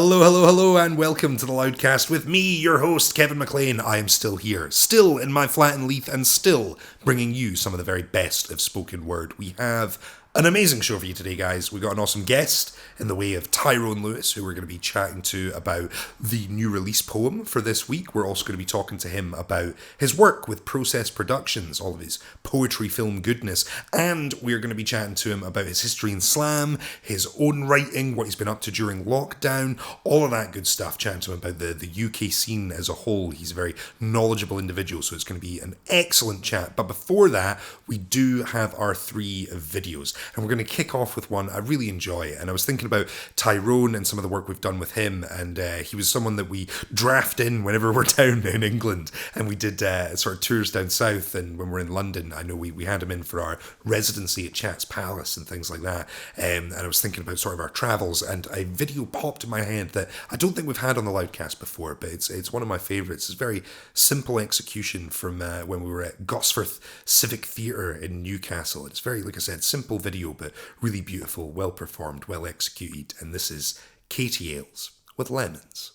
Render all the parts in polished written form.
Hello, hello, hello, and welcome to the Loudcast with me, your host, Kevin McLean. I am still here, still in my flat in Leith, and still bringing you some of the very best of spoken word. We have an amazing show for you today, guys. We've got an awesome guest in the way of Tyrone Lewis, who we're going to be chatting to about the new release poem for this week. We're also going to be talking to him about his work with Process Productions, all of his poetry film goodness, and we're going to be chatting to him about his history in slam, his own writing, what he's been up to during lockdown, all of that good stuff, chatting to him about the UK scene as a whole. He's a very knowledgeable individual, so it's going to be an excellent chat. But before that, we do have our 3 videos. And we're going to kick off with one I really enjoy. And I was thinking about Tyrone and some of the work we've done with him. And he was someone that we draft in whenever we're down in England. And we did sort of tours down south. And when we're in London, I know we had him in for our residency at Chat's Palace and things like that. And I was thinking about sort of our travels. And a video popped in my head that I don't think we've had on the Loudcast before. But it's one of my favourites. It's a very simple execution from when we were at Gosforth Civic Theatre in Newcastle. It's very, like I said, simple video, but really beautiful, well performed, well executed. And this is Katie Ailes with Lemons.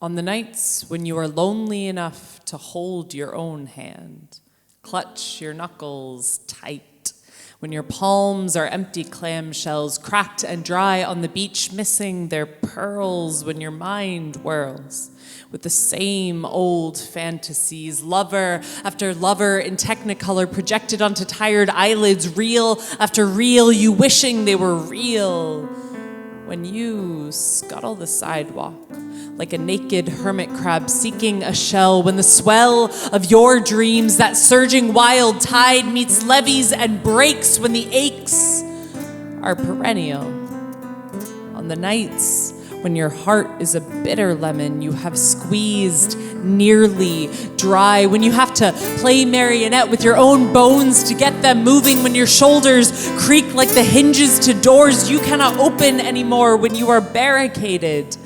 On the nights when you are lonely enough to hold your own hand, clutch your knuckles tight, when your palms are empty clamshells, cracked and dry on the beach, missing their pearls, when your mind whirls with the same old fantasies, lover after lover in technicolor projected onto tired eyelids, reel after reel, you wishing they were real. When you scuttle the sidewalk like a naked hermit crab seeking a shell, when the swell of your dreams, that surging wild tide, meets levees and breaks, when the aches are perennial. On the nights when your heart is a bitter lemon you have squeezed nearly dry, when you have to play marionette with your own bones to get them moving, when your shoulders creak like the hinges to doors you cannot open anymore, when you are barricaded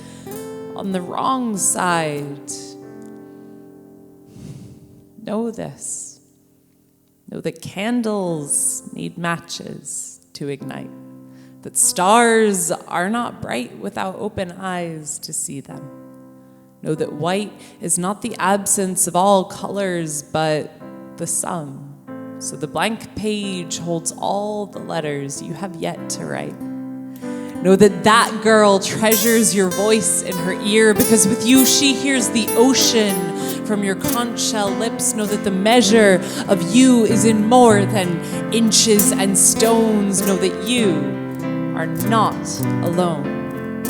on the wrong side. Know this. Know that candles need matches to ignite. That stars are not bright without open eyes to see them. Know that white is not the absence of all colors, but the sum. So the blank page holds all the letters you have yet to write. Know that that girl treasures your voice in her ear, because with you she hears the ocean from your conch shell lips. Know that the measure of you is in more than inches and stones. Know that you are not alone.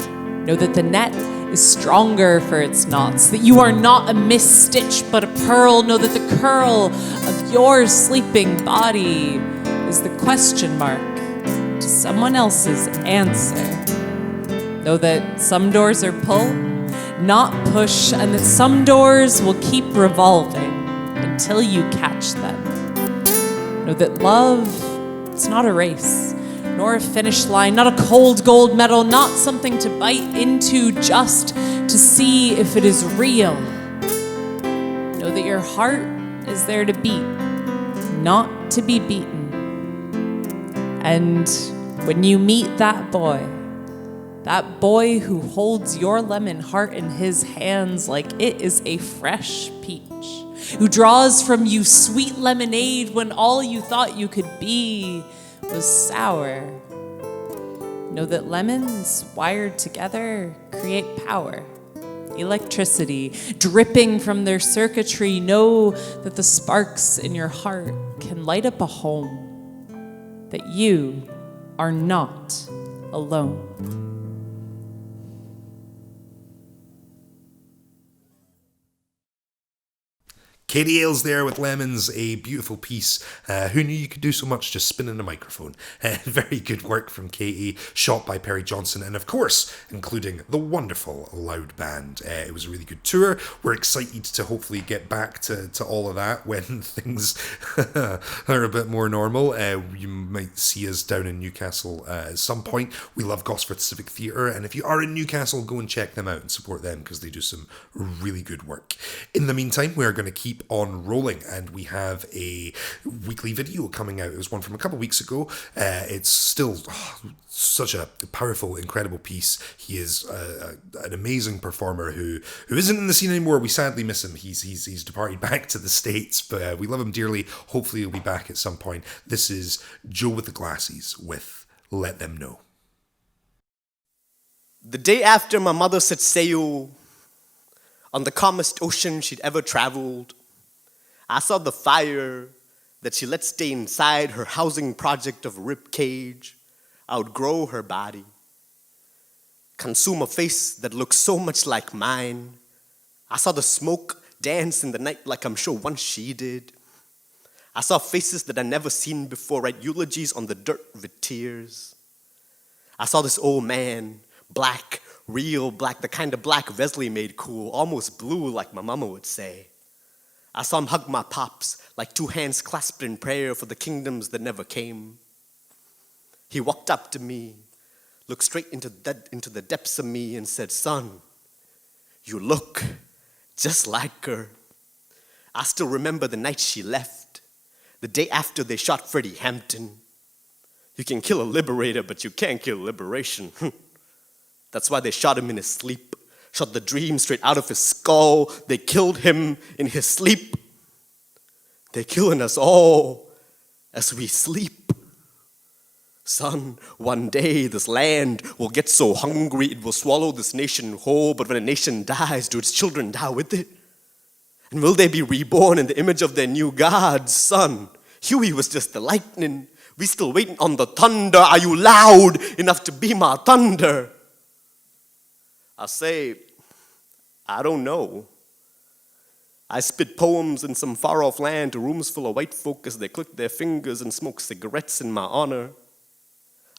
Know that the net is stronger for its knots, that you are not a misstitch but a pearl. Know that the curl of your sleeping body is the question mark to someone else's answer. Know that some doors are pull, not push, and that some doors will keep revolving until you catch them. Know that love, it's not a race, nor a finish line, not a cold gold medal, not something to bite into just to see if it is real. Know that your heart is there to beat, not to be beaten. And when you meet that boy who holds your lemon heart in his hands like it is a fresh peach, who draws from you sweet lemonade when all you thought you could be was sour. Know that lemons wired together create power, electricity dripping from their circuitry. Know that the sparks in your heart can light up a home, that you are not alone. Katie Ailes there with Lemons, a beautiful piece. Who knew you could do so much just spinning a microphone? Very good work from Katie, shot by Perry Johnson, and of course, including the wonderful Loud Band. It was a really good tour. We're excited to hopefully get back to all of that when things are a bit more normal. You might see us down in Newcastle at some point. We love Gosforth Civic Theatre, and if you are in Newcastle, go and check them out and support them because they do some really good work. In the meantime, we're going to keep keep on rolling, and we have a weekly video coming out. It was one from a couple of weeks ago. It's still such a powerful, incredible piece. He is an amazing performer who isn't in the scene anymore. We sadly miss him. He's departed back to the States, but we love him dearly. Hopefully he'll be back at some point. This is Joe with the Glasses with Let Them Know. The day after my mother set sail on the calmest ocean she'd ever traveled, I saw the fire that she let stay inside her housing project of rib cage outgrow her body, consume a face that looked so much like mine. I saw the smoke dance in the night like I'm sure once she did. I saw faces that I'd never seen before write eulogies on the dirt with tears. I saw this old man, black, real black, the kind of black Wesley made cool, almost blue like my mama would say. I saw him hug my pops like two hands clasped in prayer for the kingdoms that never came. He walked up to me, looked straight into the depths of me and said, "Son, you look just like her." I still remember the night she left, the day after they shot Freddie Hampton. You can kill a liberator, but you can't kill liberation. That's why they shot him in his sleep, shot the dream straight out of his skull. They killed him in his sleep. They're killing us all as we sleep. Son, one day this land will get so hungry it will swallow this nation whole, but when a nation dies, do its children die with it? And will they be reborn in the image of their new gods? Son, Huey was just the lightning. We still waiting on the thunder. Are you loud enough to be my thunder? I say, I don't know. I spit poems in some far-off land to rooms full of white folk as they click their fingers and smoke cigarettes in my honor.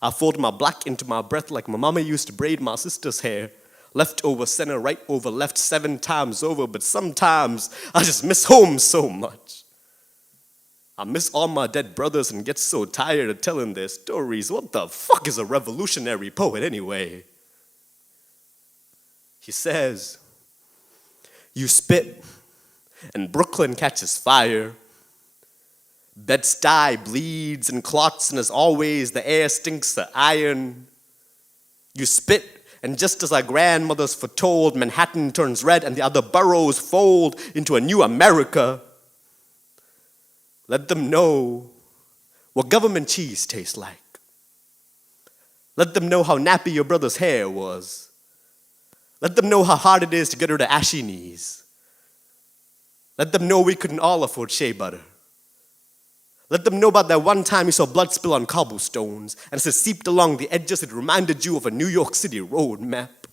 I fold my black into my breath like my mama used to braid my sister's hair. Left over, center, right over, left 7 times over, but sometimes I just miss home so much. I miss all my dead brothers and get so tired of telling their stories. What the fuck is a revolutionary poet anyway? He says, you spit and Brooklyn catches fire. Bed-Stuy bleeds and clots, and as always, the air stinks of iron. You spit, and just as our grandmothers foretold, Manhattan turns red and the other boroughs fold into a new America. Let them know what government cheese tastes like. Let them know how nappy your brother's hair was. Let them know how hard it is to get rid of ashy knees. Let them know we couldn't all afford shea butter. Let them know about that one time you saw blood spill on cobblestones, and as it seeped along the edges, it reminded you of a New York City road map.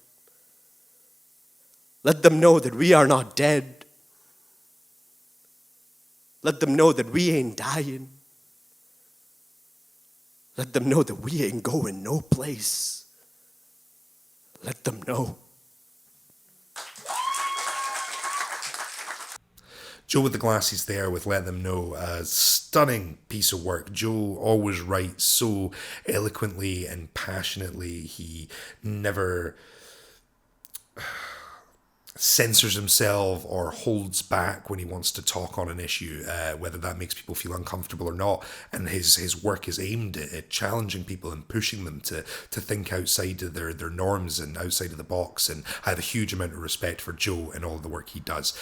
Let them know that we are not dead. Let them know that we ain't dying. Let them know that we ain't going no place. Let them know. Joe with the Glasses there with Let Them Know. A stunning piece of work. Joe always writes so eloquently and passionately. He never censors himself or holds back when he wants to talk on an issue, whether that makes people feel uncomfortable or not. And his work is aimed at challenging people and pushing them to think outside of their norms and outside of the box. And I have a huge amount of respect for Joe and all the work he does.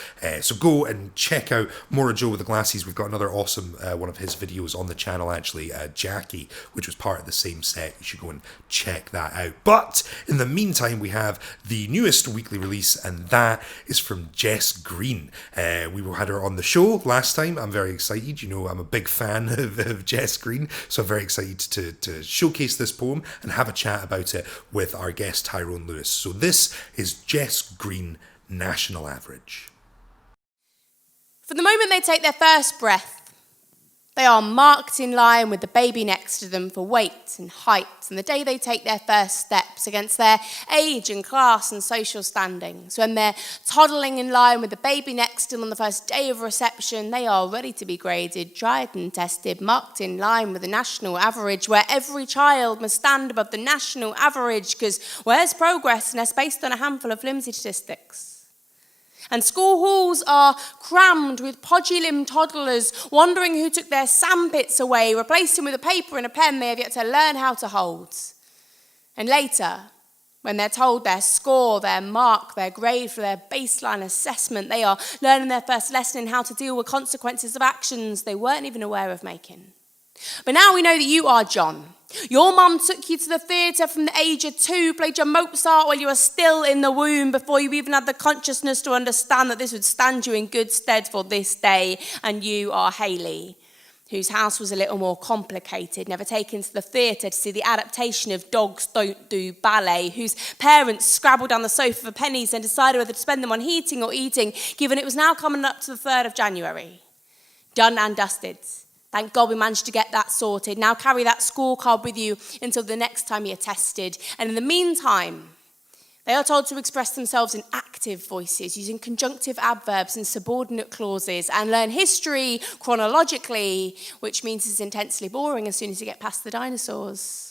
So go and check out more of Joe with the Glasses. We've got another awesome one of his videos on the channel, actually, Jackie, which was part of the same set. You should go and check that out. But in the meantime, we have the newest weekly release, and that is from Jess Green. We had her on the show last time. I'm very excited. You know, I'm a big fan of Jess Green, so I'm very excited to showcase this poem and have a chat about it with our guest Tyrone Lewis. So this is Jess Green, National Average. From the moment they take their first breath, they are marked in line with the baby next to them for weight and height, and the day they take their first steps against their age and class and social standings. When they're toddling in line with the baby next to them on the first day of reception, they are ready to be graded, tried and tested, marked in line with the national average, where every child must stand above the national average, because where's progress unless based on a handful of flimsy statistics? And school halls are crammed with podgy-limbed toddlers wondering who took their sandpits away, replaced them with a paper and a pen they have yet to learn how to hold. And later, when they're told their score, their mark, their grade for their baseline assessment, they are learning their first lesson in how to deal with consequences of actions they weren't even aware of making. But now we know that you are John. Your mum took you to the theatre from the age of 2, played your Mozart while you were still in the womb, before you even had the consciousness to understand that this would stand you in good stead for this day. And you are Hayley, whose house was a little more complicated, never taken to the theatre to see the adaptation of Dogs Don't Do Ballet, whose parents scrabbled down the sofa for pennies and decided whether to spend them on heating or eating, given it was now coming up to the 3rd of January. Done and dusted. Thank God we managed to get that sorted. Now carry that scorecard with you until the next time you're tested. And in the meantime, they are told to express themselves in active voices, using conjunctive adverbs and subordinate clauses, and learn history chronologically, which means it's intensely boring as soon as you get past the dinosaurs.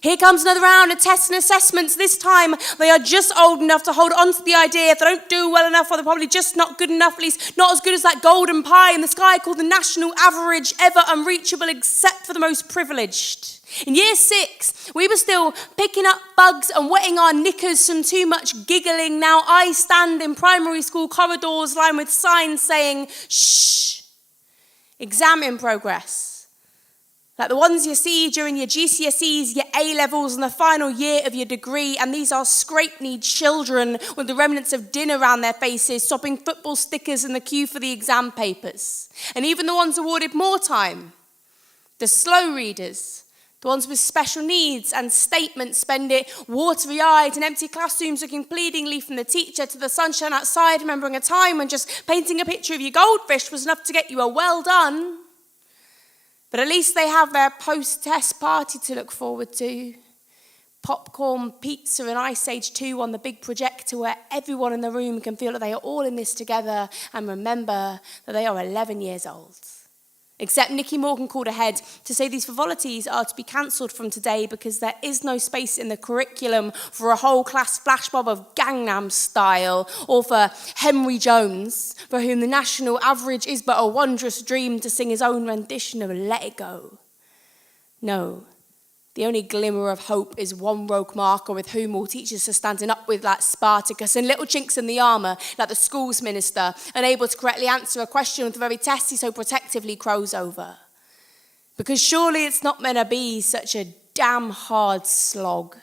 Here comes another round of tests and assessments. This time, they are just old enough to hold on to the idea if they don't do well enough, or they're probably just not good enough, at least not as good as that golden pie in the sky called the national average, ever unreachable except for the most privileged. In year 6, we were still picking up bugs and wetting our knickers from too much giggling. Now I stand in primary school corridors lined with signs saying, shh, exam in progress. Like the ones you see during your GCSEs, your A-levels, and the final year of your degree. And these are scrape-kneed children with the remnants of dinner around their faces, swapping football stickers in the queue for the exam papers. And even the ones awarded more time, the slow readers, the ones with special needs and statements, spend it watery-eyed in empty classrooms looking pleadingly from the teacher to the sunshine outside, remembering a time when just painting a picture of your goldfish was enough to get you a well done. But at least they have their post-test party to look forward to. Popcorn, pizza and Ice Age 2 on the big projector where everyone in the room can feel that they are all in this together and remember that they are 11 years old. Except Nicky Morgan called ahead to say these frivolities are to be cancelled from today because there is no space in the curriculum for a whole class flashmob of Gangnam Style, or for Henry Jones, for whom the national average is but a wondrous dream, to sing his own rendition of Let It Go. No. The only glimmer of hope is one rogue marker with whom all teachers are standing up with like Spartacus, and little chinks in the armour like the schools minister, unable to correctly answer a question with the very test he so protectively crows over. Because surely it's not meant to be such a damn hard slog.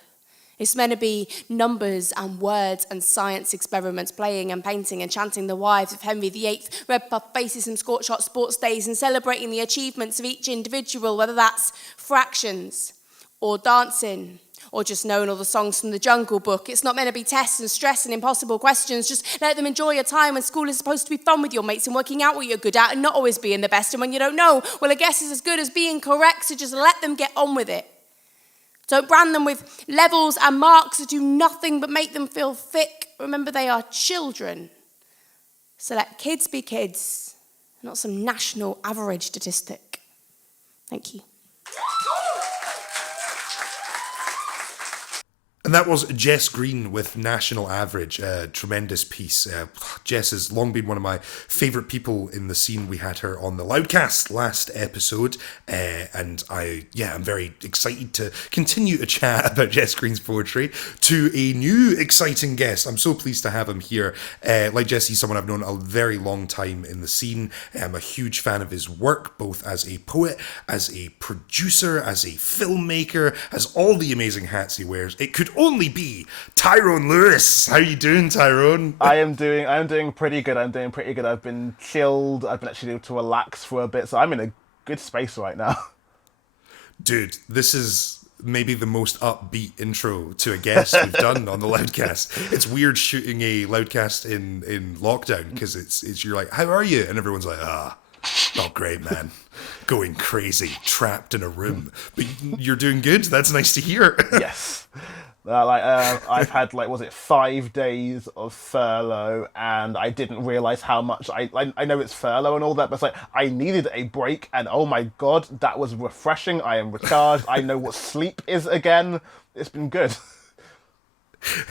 It's meant to be numbers and words and science experiments, playing and painting and chanting the wives of Henry VIII, red puff faces and scorched hot sports days, and celebrating the achievements of each individual, whether that's fractions, or dancing, or just knowing all the songs from the Jungle Book. It's not meant to be tests and stress and impossible questions. Just let them enjoy a time when school is supposed to be fun with your mates and working out what you're good at and not always being the best. And when you don't know, well, a guess is as good as being correct, so just let them get on with it. Don't brand them with levels and marks that do nothing but make them feel thick. Remember, they are children. So let kids be kids, not some national average statistic. Thank you. And that was Jess Green with National Average, a tremendous piece. Jess has long been one of my favourite people in the scene. We had her on the Loudcast last episode, and I'm very excited to continue to chat about Jess Green's poetry to a new exciting guest. I'm so pleased to have him here. Like Jess, he's someone I've known a very long time in the scene. I'm a huge fan of his work, both as a poet, as a producer, as a filmmaker, as all the amazing hats he wears. It could only be Tyrone Lewis. How you doing, Tyrone? I am doing pretty good. I've been chilled. I've been actually able to relax for a bit, so I'm in a good space right now. Dude, this is maybe the most upbeat intro to a guest we've done on the Loudcast. It's weird shooting a Loudcast in lockdown because it's you're like, how are you? And everyone's like, not great, man. Going crazy, trapped in a room. But you're doing good. That's nice to hear. Yes. I've had 5 days of furlough, and I didn't realise how much I know it's furlough and all that, but it's like I needed a break, and oh my god, that was refreshing. I am recharged. I know what sleep is again. It's been good.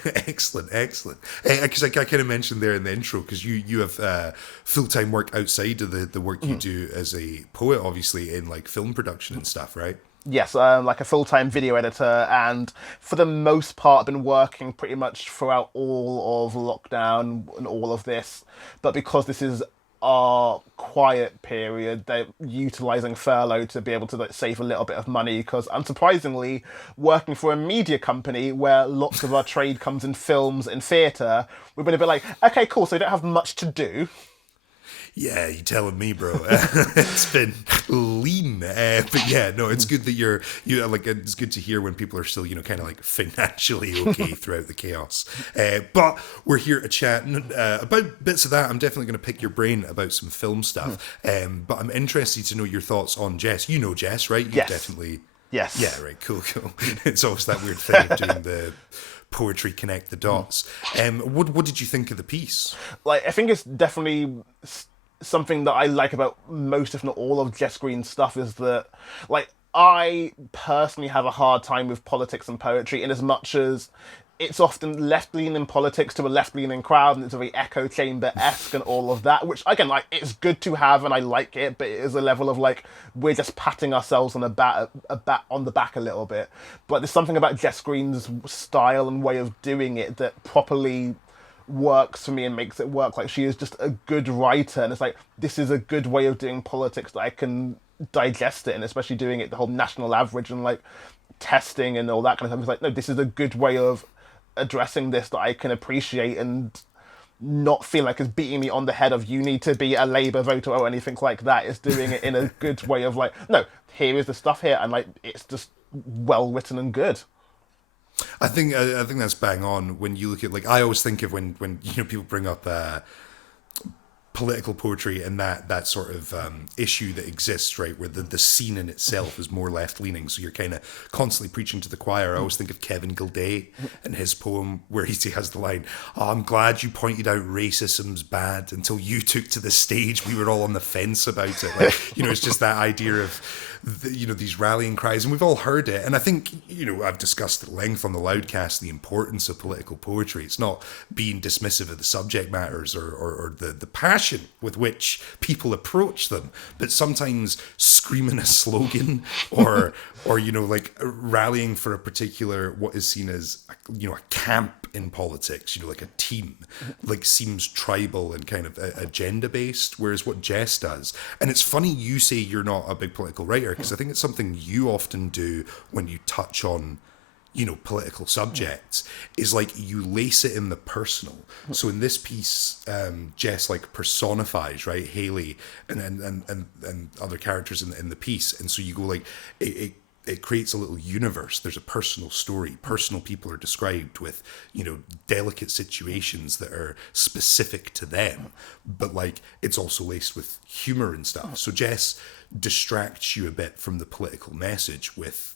Excellent, excellent. Because I kind of mentioned there in the intro, because you have full-time work outside of the work you do as a poet, obviously, in like film production and stuff, right? Yes, like a full-time video editor, and for the most part, I've been working pretty much throughout all of lockdown and all of this. But because this is our quiet period, they're utilising furlough to be able to like, save a little bit of money, because unsurprisingly, working for a media company where lots of our trade comes in films and theatre, we've been a bit like, okay, cool, so we don't have much to do. Yeah, you telling me, bro. It's been lean, but yeah, no, it's good that you like. It's good to hear when people are still, kind of like financially okay throughout the chaos. But we're here to chat about bits of that. I'm definitely going to pick your brain about some film stuff. But I'm interested to know your thoughts on Jess. You know Jess, right? Yes. Definitely. Yes. Yeah. Right. Cool. It's always that weird thing of doing the poetry connect the dots. What did you think of the piece? Like, I think it's definitely something that I like about most, if not all, of Jess Green's stuff is that, like, I personally have a hard time with politics and poetry in as much as it's often left-leaning politics to a left-leaning crowd, and it's very echo chamber-esque and all of that, which, again, like, it's good to have and I like it, but it is a level of, like, we're just patting ourselves on on the back a little bit. But there's something about Jess Green's style and way of doing it that properly works for me and makes it work. Like, she is just a good writer, and it's like, this is a good way of doing politics that I can digest it, and especially doing it the whole national average and like testing and all that kind of stuff. It's like, no, this is a good way of addressing this that I can appreciate and not feel like it's beating me on the head of you need to be a Labour voter or anything like that. It's doing it in a good way of like, no, here is the stuff here, and like, it's just well written and good. I think that's bang on when you look at, like, I always think of when people bring up political poetry and that sort of issue that exists, right, where the scene in itself is more left leaning, so you're kind of constantly preaching to the choir. I always think of Kevin Gilday and his poem where he has the line, "Oh, I'm glad you pointed out racism's bad. Until you took to the stage, we were all on the fence about it." Like, it's just that idea of these rallying cries, and we've all heard it. And I think, I've discussed at length on the Loudcast the importance of political poetry. It's not being dismissive of the subject matters or the passion with which people approach them, but sometimes screaming a slogan or like rallying for a particular, what is seen as a camp in politics, like a team, like, seems tribal and kind of agenda based, whereas what Jess does, and it's funny you say you're not a big political writer, because I think it's something you often do when you touch on political subjects, is like you lace it in the personal. So in this piece, Jess like personifies, right, Haley and other characters in the piece, and so you go like it creates a little universe. There's a personal story. Personal people are described with, delicate situations that are specific to them. But, like, it's also laced with humour and stuff. So Jess distracts you a bit from the political message with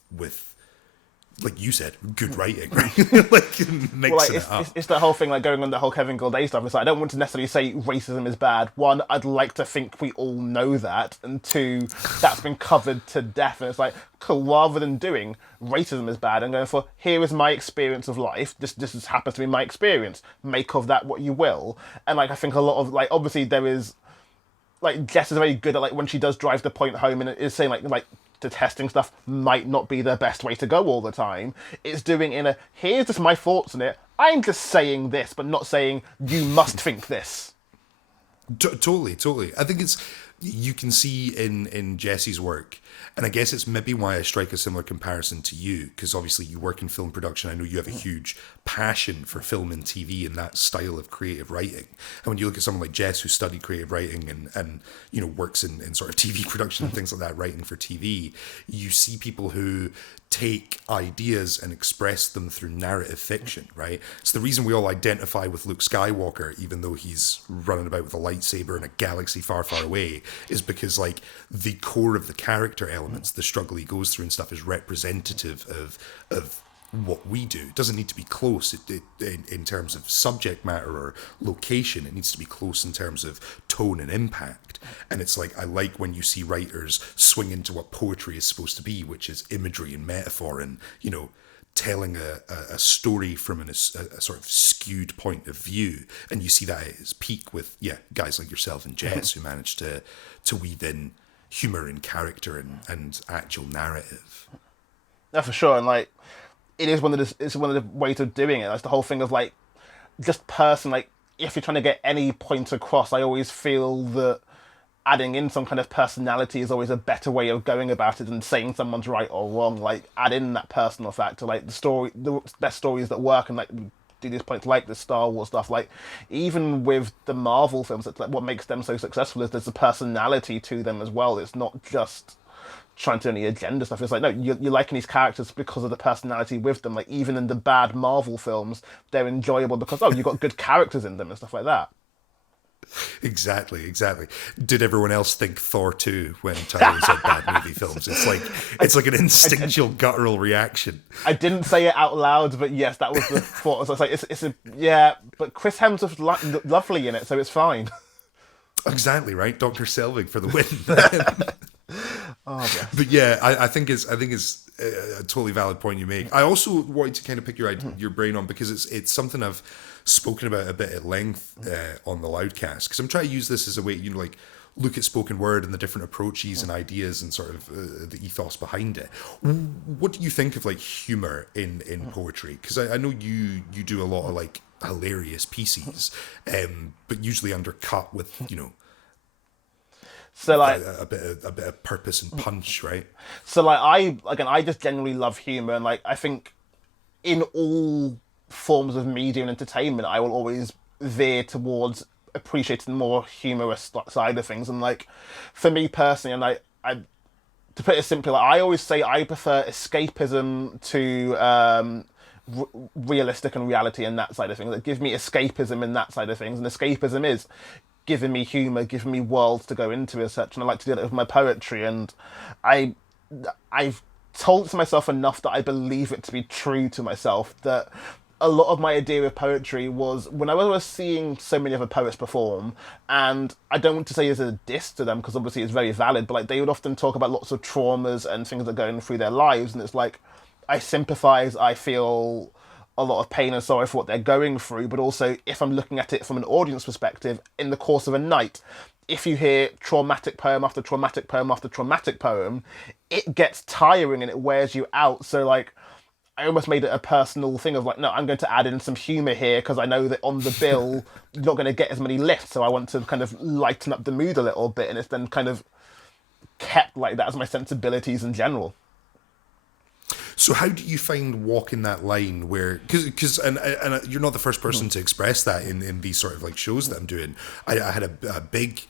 like you said, good writing, right? Like, mixing it up. It's that whole thing, like, going on the whole Kevin Gilday stuff. It's like, I don't want to necessarily say racism is bad. One, I'd like to think we all know that. And two, that's been covered to death. And it's like, cool, rather than doing racism is bad, I'm going for, here is my experience of life. This happens to be my experience. Make of that what you will. And, like, I think a lot of, like, obviously there is, like, Jess is very good at, like, when she does drive the point home and it is saying, like, the testing stuff might not be the best way to go all the time. It's doing in a, here's just my thoughts on it. I'm just saying this, but not saying you must think this. Totally. I think you can see in Jesse's work, and I guess it's maybe why I strike a similar comparison to you, because obviously you work in film production. I know you have a huge passion for film and TV and that style of creative writing. And when you look at someone like Jess, who studied creative writing and works in sort of TV production and things like that, writing for TV, you see people who take ideas and express them through narrative fiction, right? It's the reason we all identify with Luke Skywalker, even though he's running about with a lightsaber in a galaxy far, far away, is because, like, the core of the character elements, the struggle he goes through and stuff, is representative of what we do. It doesn't need to be close in terms of subject matter or location. It needs to be close in terms of tone and impact. And it's like, I like when you see writers swing into what poetry is supposed to be, which is imagery and metaphor and, telling a story from a sort of skewed point of view, and you see that at its peak with guys like yourself and Jess who managed to weave in humour and character and actual narrative. Yeah, for sure, and like it's one of the ways of doing it. That's the whole thing of like just if you're trying to get any point across, I always feel that adding in some kind of personality is always a better way of going about it than saying someone's right or wrong. Like, add in that personal factor, like the best stories that work, and like do these points like the Star Wars stuff. Like, even with the Marvel films, it's like what makes them so successful is there's a personality to them as well. It's not just trying to do any agenda stuff. It's like, no, you're liking these characters because of the personality with them. Like, even in the bad Marvel films, they're enjoyable because you've got good characters in them and stuff like that. Exactly. Did everyone else think Thor 2 when Tyrone said bad movie films? It's like an instinctual, guttural reaction. I didn't say it out loud, but yes, that was the thought. So it's like but Chris Hemsworth's lovely in it, so it's fine. Exactly right, Dr. Selvig for the win. But yeah, I think it's a totally valid point you make. I also wanted to kind of pick your brain on, because it's something I've spoken about a bit at length on the Loudcast, because I'm trying to use this as a way, like, look at spoken word and the different approaches and ideas and sort of the ethos behind it. What do you think of like humor in poetry? Because I know you do a lot of like hilarious pieces, but usually undercut with so like a bit of purpose and punch, right? So like I just generally love humor, and like I think in all forms of media and entertainment, I will always veer towards appreciating the more humorous side of things. And like for me personally, and I to put it simply, like, I always say I prefer escapism to realistic and reality in that side of things. Like, give me escapism in that side of things, and escapism is giving me humour, giving me worlds to go into as such, and I like to do that with my poetry. And I've told it to myself enough that I believe it to be true to myself, that a lot of my idea of poetry was when I was seeing so many other poets perform, and I don't want to say as a diss to them because obviously it's very valid, but like they would often talk about lots of traumas and things that are going through their lives, and it's like I sympathise, I feel a lot of pain and sorrow for what they're going through, but also if I'm looking at it from an audience perspective, in the course of a night, if you hear traumatic poem after traumatic poem after traumatic poem, it gets tiring and it wears you out. So like I almost made it a personal thing of like, no, I'm going to add in some humour here because I know that on the bill you're not going to get as many lifts, so I want to kind of lighten up the mood a little bit, and it's then kind of kept like that as my sensibilities in general. So how do you find walking that line where, because you're not the first person to express that in these sort of like shows that I'm doing. I had a big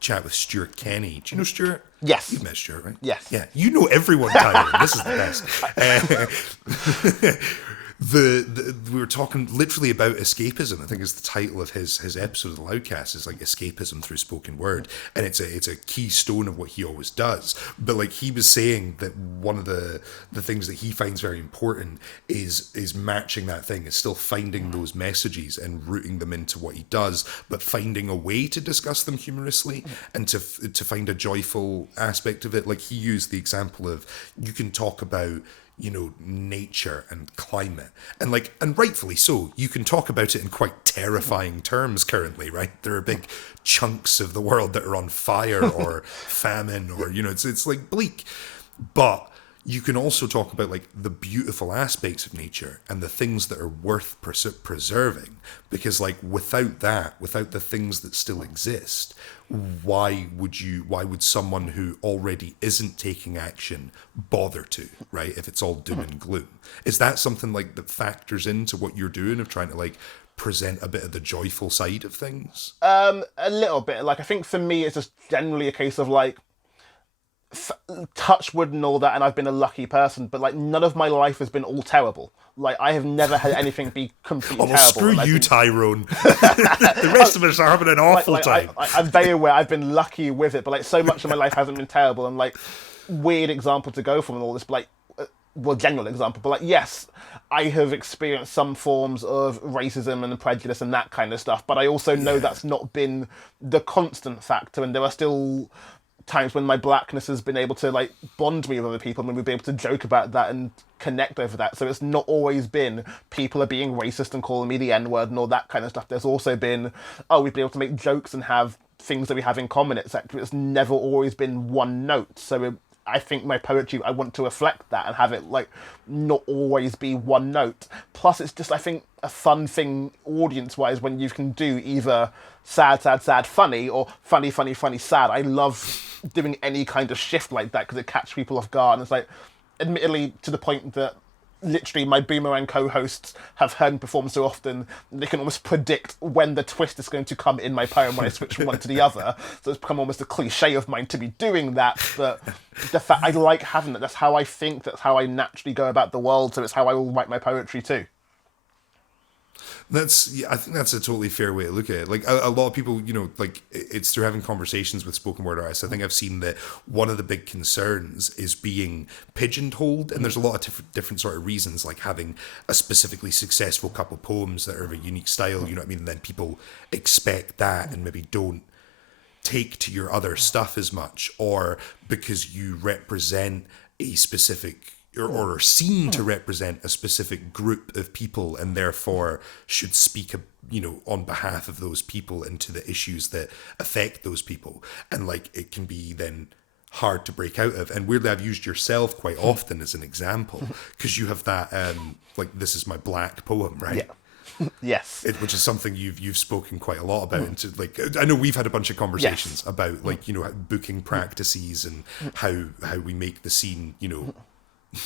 chat with Stuart Kenny. Do you know Stuart? Yes. You've met Stuart, right? Yes. Yeah. You know everyone, Tyrone. This is the best. We were talking literally about escapism. I think is the title of his episode of the Loudcast, is like escapism through spoken word, and it's a keystone of what he always does. But like he was saying that one of the things that he finds very important is matching that thing, is still finding those messages and rooting them into what he does, but finding a way to discuss them humorously and to find a joyful aspect of it. Like he used the example of, you can talk about nature and climate, and rightfully so, you can talk about it in quite terrifying terms currently, right? There are big chunks of the world that are on fire or famine, or it's like bleak, but you can also talk about like the beautiful aspects of nature and the things that are worth preserving, because like without the things that still exist, why would someone who already isn't taking action bother to, right? If it's all doom and gloom. Is that something like that factors into what you're doing of trying to like present a bit of the joyful side of things? A little bit. Like I think for me it's just generally a case of like touch wood and all that, and I've been a lucky person, but like none of my life has been all terrible. Like I have never had anything be completely terrible. Screw you, Tyrone. The rest of us are having an awful time. I'm very aware I've been lucky with it, but like so much of my life hasn't been terrible. And like weird example to go from and all this, but like general example, but like yes, I have experienced some forms of racism and prejudice and that kind of stuff, but I also know that's not been the constant factor, and there are still times when my blackness has been able to like bond me with other people, and we've been able to joke about that and connect over that. So it's not always been people are being racist and calling me the N-word and all that kind of stuff. There's also been, we've been able to make jokes and have things that we have in common, etc. It's never always been one note. So I think my poetry, I want to reflect that and have it like not always be one note. Plus, it's just, I think, a fun thing audience-wise when you can do either sad, sad, sad, funny, or funny, funny, funny, sad. I love doing any kind of shift like that because it catches people off guard. And it's like, admittedly, to the point that literally my Boomerang co-hosts have heard me perform so often, they can almost predict when the twist is going to come in my poem when I switch from one to the other. So it's become almost a cliche of mine to be doing that, but the fact I like having that. That's how I think, that's how I naturally go about the world, so it's how I will write my poetry too. I think that's a totally fair way to look at it. Like a lot of people, like it's through having conversations with spoken word artists. I think I've seen that one of the big concerns is being pigeonholed, and there's a lot of different sort of reasons, like having a specifically successful couple of poems that are of a unique style. You know what I mean? And then people expect that and maybe don't take to your other stuff as much, or because you represent a specific or are seen to represent a specific group of people and therefore should speak on behalf of those people and to the issues that affect those people. And like it can be then hard to break out of. And weirdly, I've used yourself quite often as an example because you have that like this is my black poem, right? Yeah. Yes. Which is something you've spoken quite a lot about. And like I know we've had a bunch of conversations about like booking practices and how we make the scene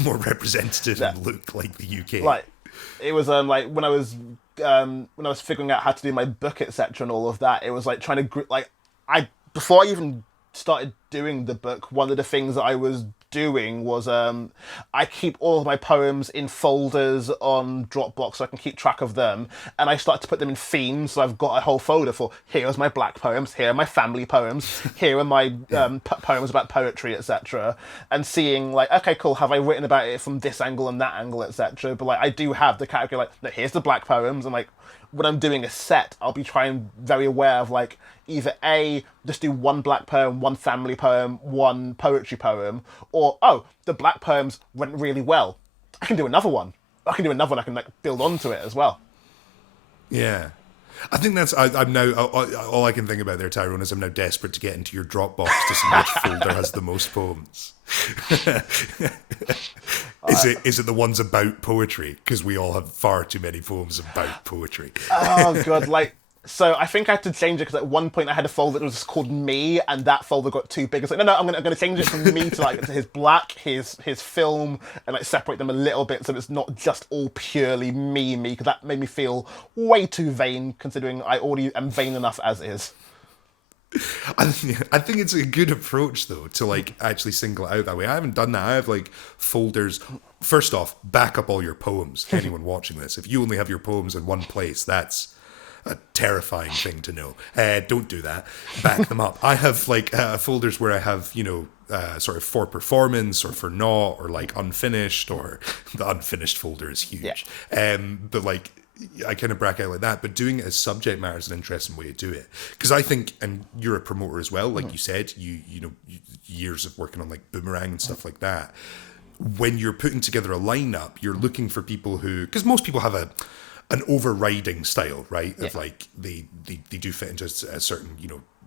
more representative and look like the UK. Like it was like when I was figuring out how to do my book, etc., and all of that. It was like trying to before I even started doing the book, one of the things that I was doing was I keep all of my poems in folders on Dropbox so I can keep track of them, and I started to put them in themes. So I've got a whole folder for here's my black poems, here are my family poems, here are my poems about poetry, etc. And seeing like, okay, cool, have I written about it from this angle and that angle, etc. But like I do have the category like, no, here's the black poems, and like when I'm doing a set, I'll be trying very aware of like either just do one black poem, one family poem, one poetry poem, or the black poems went really well. I can do another one. I can like build onto it as well. Yeah. I think that's, I'm now, all I can think about there, Tyrone, is I'm now desperate to get into your Dropbox to see which folder has the most poems. Is it the ones about poetry? Because we all have far too many poems about poetry. Oh, God, so I think I had to change it because at one point I had a folder that was just called Me, and that folder got too big. It's like, no, I'm gonna change it from Me to like to his black, his film, and like separate them a little bit so it's not just all purely me, because that made me feel way too vain, considering I already am vain enough as is. I think it's a good approach though to like actually single it out that way. I haven't done that. I have like folders. First off, back up all your poems. Anyone watching this, if you only have your poems in one place, that's a terrifying thing to know. Don't do that. Back them up. I have like folders where I have, sort of for performance or for not, or like unfinished, or the unfinished folder is huge. Yeah. But like I kind of bracket out like that. But doing it as subject matter is an interesting way to do it. Because I think, and you're a promoter as well, like you said, years of working on like Boomerang and stuff like that. When you're putting together a lineup, you're looking for people who, because most people have an overriding style, right? Of like they do fit into a certain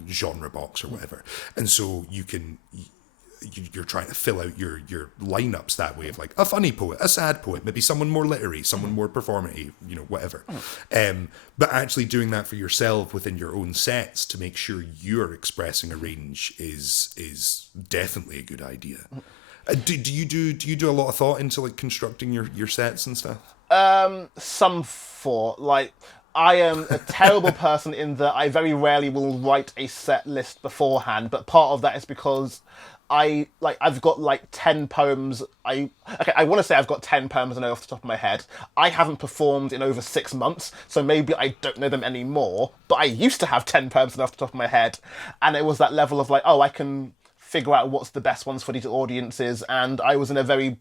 genre box or whatever, and so you're trying to fill out your lineups that way of like a funny poet, a sad poet, maybe someone more literary, someone more performative, whatever. But actually doing that for yourself within your own sets to make sure you're expressing a range is definitely a good idea. Do you do a lot of thought into like constructing your sets and stuff? Some thought. Like, I am a terrible person in that I very rarely will write a set list beforehand, but part of that is because I've got like 10 poems. I want to say I've got 10 poems I know off the top of my head. I haven't performed in over 6 months, so maybe I don't know them anymore, but I used to have 10 poems off the top of my head, and it was that level of like, I can figure out what's the best ones for these audiences, and I was in a very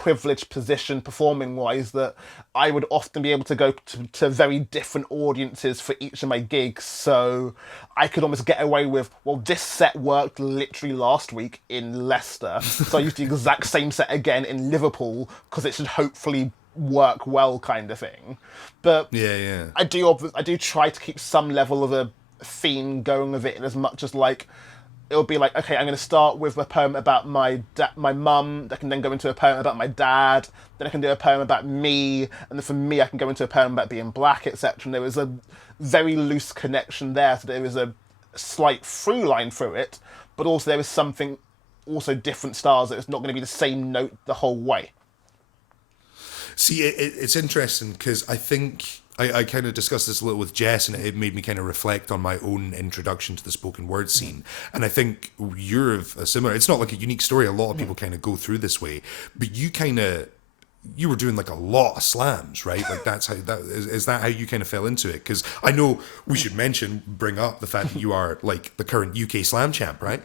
privileged position performing wise that I would often be able to go to very different audiences for each of my gigs, so I could almost get away with, well, this set worked literally last week in Leicester, so I used the exact same set again in Liverpool because it should hopefully work well, kind of thing. But yeah, I do try to keep some level of a theme going with it, in as much as like it'll be like, okay, I'm going to start with a poem about my mum, I can then go into a poem about my dad, then I can do a poem about me, and then for me I can go into a poem about being black, etc. And there was a very loose connection there, so there is a slight through line through it, but also there is something also different styles that it's not going to be the same note the whole way. See, it's interesting because I think I kind of discussed this a little with Jess, and it made me kind of reflect on my own introduction to the spoken word scene. And I think you're a similar, it's not like a unique story. A lot of people kind of go through this way, but you were doing like a lot of slams, right? Like that's how is that how you kind of fell into it? Because I know we should bring up the fact that you are like the current UK slam champ, right?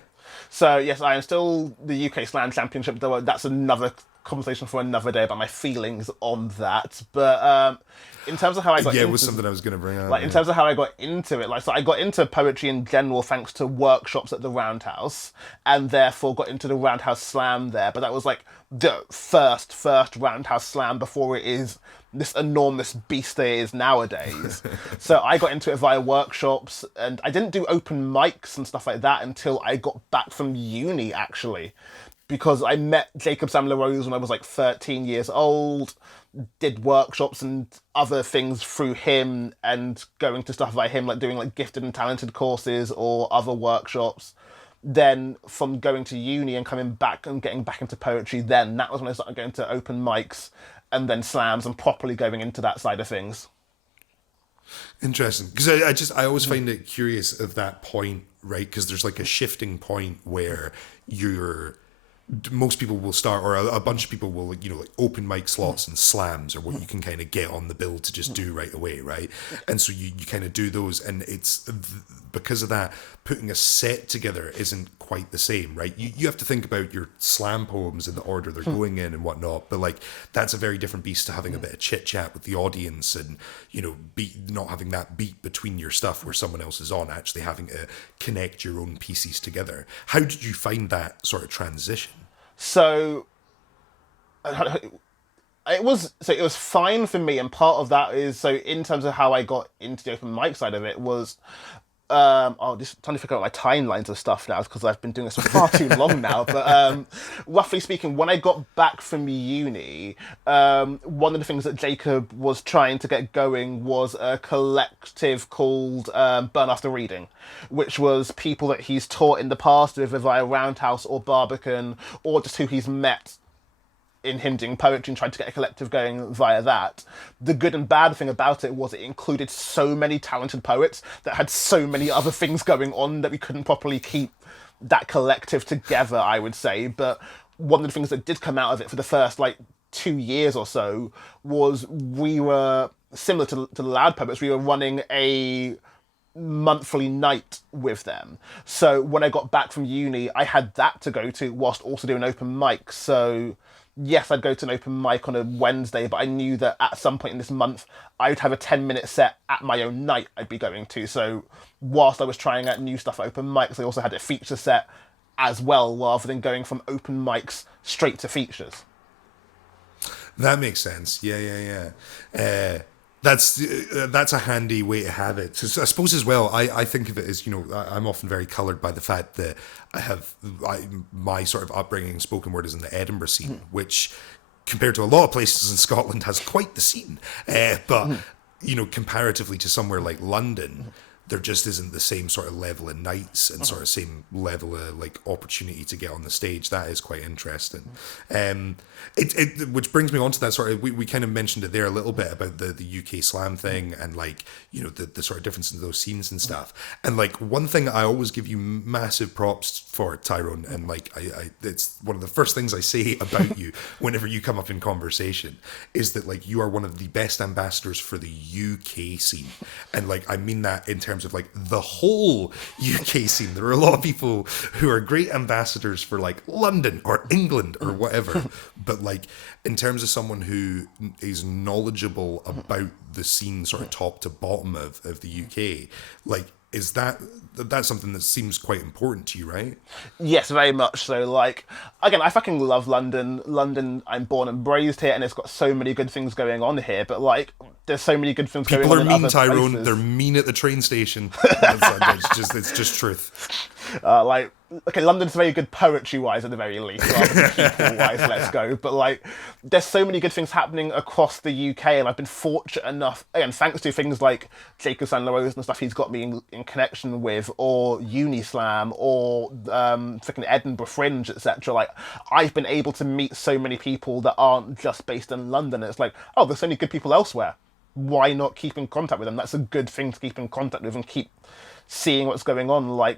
So yes, I am still the UK Slam Championship, though that's another conversation for another day about my feelings on that. But in terms of how I got it was something I was going to bring up. Like in terms of how I got into it, like so I got into poetry in general thanks to workshops at the Roundhouse, and therefore got into the Roundhouse Slam there. But that was like the first Roundhouse Slam before it is this enormous beast that it is nowadays. So I got into it via workshops, and I didn't do open mics and stuff like that until I got back from uni, actually, because I met Jacob Sam LaRose when I was like 13 years old, did workshops and other things through him, and going to stuff by him, like doing like gifted and talented courses or other workshops. Then from going to uni and coming back and getting back into poetry, then that was when I started going to open mics and then slams and properly going into that side of things. Interesting, because I always find it curious of that point, right? Because there's like a shifting point where most people will start, or a bunch of people will, like open mic slots and slams are what you can kind of get on the bill to just do right away, right? And so you kind of do those, and it's because of that, putting a set together isn't quite the same, right? You have to think about your slam poems in the order they're going in and whatnot, but like that's a very different beast to having a bit of chit chat with the audience, and not having that beat between your stuff where someone else is on, actually having to connect your own pieces together. How did you find that sort of transition? So it was fine for me, and part of that is, so in terms of how I got into the open mic side of it was, just trying to figure out my timelines of stuff now because I've been doing this for far too long now. But roughly speaking, when I got back from uni, one of the things that Jacob was trying to get going was a collective called Burn After Reading, which was people that he's taught in the past with via Roundhouse or Barbican, or just who he's met in him doing poetry and tried to get a collective going via that. The good and bad thing about it was it included so many talented poets that had so many other things going on that we couldn't properly keep that collective together, I would say. But one of the things that did come out of it for the first 2 years or so was we were, similar to the Loud Poets, we were running a monthly night with them. So when I got back from uni, I had that to go to whilst also doing open mic. So yes, I'd go to an open mic on a Wednesday, but I knew that at some point in this month, I would have a 10-minute set at my own night I'd be going to. So whilst I was trying out new stuff at open mics, I also had a feature set as well, rather than going from open mics straight to features. That makes sense. Yeah. That's a handy way to have it. So I suppose as well, I think of it as, I'm often very coloured by the fact that my sort of upbringing in spoken word is in the Edinburgh scene, which compared to a lot of places in Scotland has quite the scene. But comparatively to somewhere like London, there just isn't the same sort of level of nights and sort of same level of opportunity to get on the stage. That is quite interesting. Which brings me on to that sort of, we kind of mentioned it there a little bit about the UK slam thing and the sort of difference in those scenes and stuff. And one thing I always give you massive props for, Tyrone, and it's one of the first things I say about you whenever you come up in conversation, is that you are one of the best ambassadors for the UK scene. And I mean that in terms terms of like the whole UK scene. There are a lot of people who are great ambassadors for like London or England or whatever, but like in terms of someone who is knowledgeable about the scene sort of top to bottom of the UK, like is that's something that seems quite important to you, right? Yes, very much so. Like, again, I fucking love London. London, I'm born and raised here, and it's got so many good things going on here. But like, there's so many good things People going on are mean, in other Tyrone. places. They're mean at the train station. It's just truth. Like, okay, London's very good poetry-wise at the very least, rather than people-wise, let's go. But, like, there's so many good things happening across the UK, and I've been fortunate enough, again, thanks to things like Jacob San-Laurose and stuff he's got me in connection with, or Unislam, or freaking Edinburgh Fringe, etc. Like, I've been able to meet so many people that aren't just based in London. It's like, oh, there's so many good people elsewhere. Why not keep in contact with them? That's a good thing to keep in contact with and keep seeing what's going on. Like,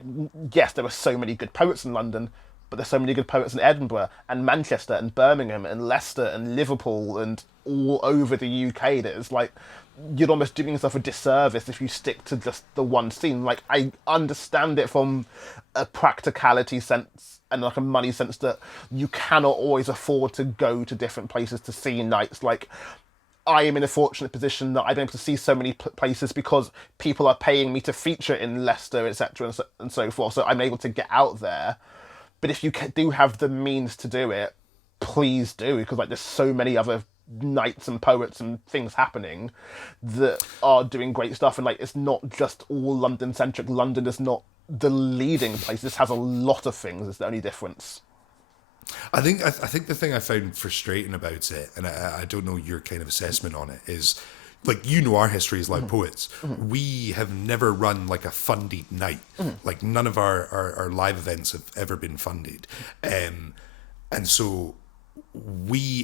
yes, there are so many good poets in London, but there's so many good poets in Edinburgh and Manchester and Birmingham and Leicester and Liverpool and all over the UK that it's like you're almost doing yourself a disservice if you stick to just the one scene. Like, I understand it from a practicality sense and like a money sense that you cannot always afford to go to different places to see nights. Like, I am in a fortunate position that I've been able to see so many places because people are paying me to feature in Leicester, etc., and so forth. So I'm able to get out there. But if you do have the means to do it, please do, because like there's so many other knights and poets and things happening that are doing great stuff. And like it's not just all London centric. London is not the leading place. This has a lot of things. It's the only difference. I think the thing I found frustrating about it, and I don't know your kind of assessment on it, is like, you know, our history as Loud Poets. We have never run like a funded night. Like none of our live events have ever been funded, and so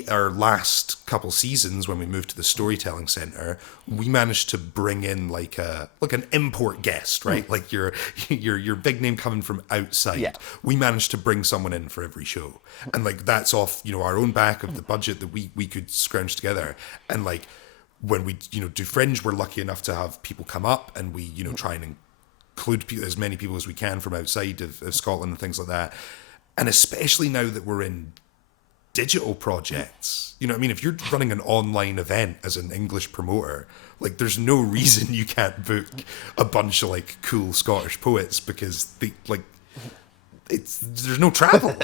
our last couple seasons when we moved to the storytelling center, we managed to bring in like an import guest, right? Like your big name coming from outside. Yeah. We managed to bring someone in for every show, and like that's off, you know, our own back of the budget that we could scrounge together. And like when we, you know, do Fringe, we're lucky enough to have people come up, and we, you know, try and include as many people as we can from outside of Scotland and things like that. And especially now that we're in digital projects, you know what I mean? If you're running an online event as an English promoter, like there's no reason you can't book a bunch of like cool Scottish poets, because they like there's no travel.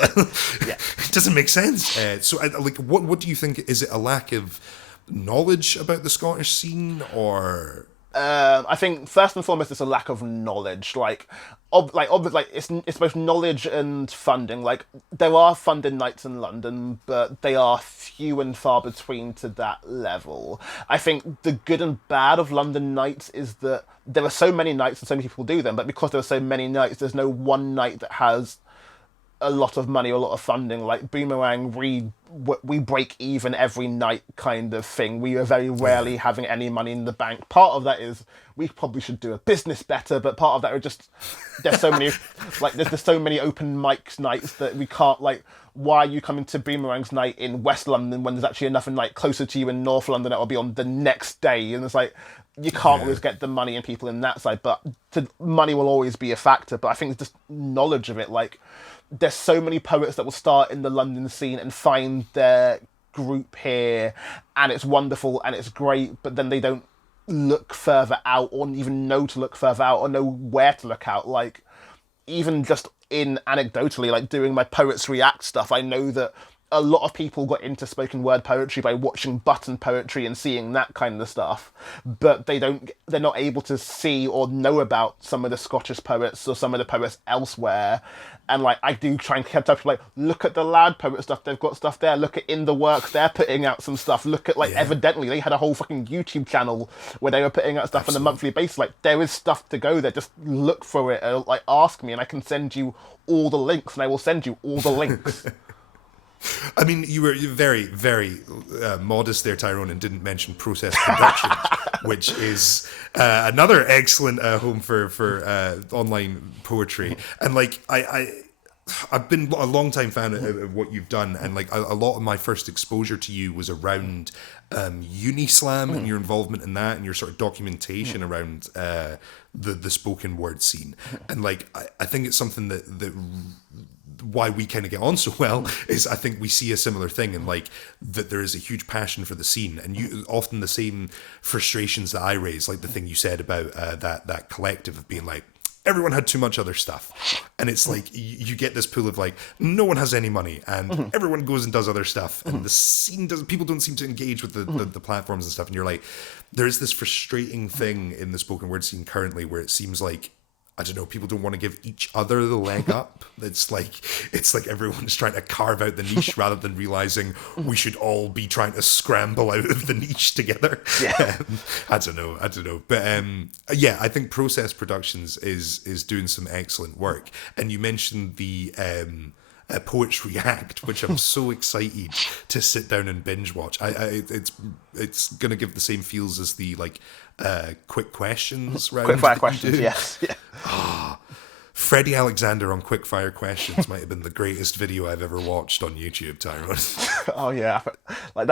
Yeah. It doesn't make sense. So like what do you think? Is it a lack of knowledge about the Scottish scene, or I think first and foremost it's a lack of knowledge. Like it's both knowledge and funding. Like there are funded nights in London, but they are few and far between to that level. I think the good and bad of London nights is that there are so many nights and so many people do them, but because there are so many nights, there's no one night that has a lot of money or a lot of funding. Like Boomerang, we break even every night kind of thing. We are very rarely having any money in the bank. Part of that is we probably should do a business better, but part of that are just there's so many like there's so many open mics nights that we can't, like, why are you coming to Boomerang's night in West London when there's actually nothing like closer to you in North London that will be on the next day? And it's like you can't always get the money and people in that side, but money will always be a factor. But I think it's just knowledge of it. Like there's so many poets that will start in the London scene and find their group here, and it's wonderful and it's great, but then they don't look further out or even know to look further out or know where to look out. Like even just in anecdotally, like doing my Poets React stuff, I know that a lot of people got into spoken word poetry by watching button poetry and seeing that kind of stuff, but they're not able to see or know about some of the Scottish poets or some of the poets elsewhere. And like I do try and catch up, like look at the Loud Poet stuff, they've got stuff there. Look at In the Works, they're putting out some stuff. Look at like Evidently, they had a whole fucking YouTube channel where they were putting out stuff on a monthly basis. Like there is stuff to go there. Just look for it, or like ask me, and I can send you all the links, and I will send you all the links. I mean, you were very, very modest there, Tyrone, and didn't mention Process Productions, which is another excellent home for online poetry. And like, I've been a long time fan of what you've done, and like a lot of my first exposure to you was around Unislam and your involvement in that, and your sort of documentation around the spoken word scene. And like I think it's something that why we kind of get on so well is I think we see a similar thing, and like that there is a huge passion for the scene, and you often the same frustrations that I raise, like the thing you said about that collective of being like, everyone had too much other stuff, and it's like you get this pool of like, no one has any money, and everyone goes and does other stuff, and the scene doesn't, people don't seem to engage with the platforms and stuff, and you're like, there's this frustrating thing in the spoken word scene currently where it seems like, I don't know, people don't want to give each other the leg up. It's like everyone's trying to carve out the niche rather than realizing we should all be trying to scramble out of the niche together. Yeah. I don't know. But yeah, I think Process Productions is doing some excellent work. And you mentioned the Poets React, which I'm so excited to sit down and binge watch. It's gonna give the same feels as the like quick questions round. Quickfire questions, yes. Yeah. Freddie Alexander on quickfire questions might have been the greatest video I've ever watched on YouTube, Tyrone. Oh yeah, like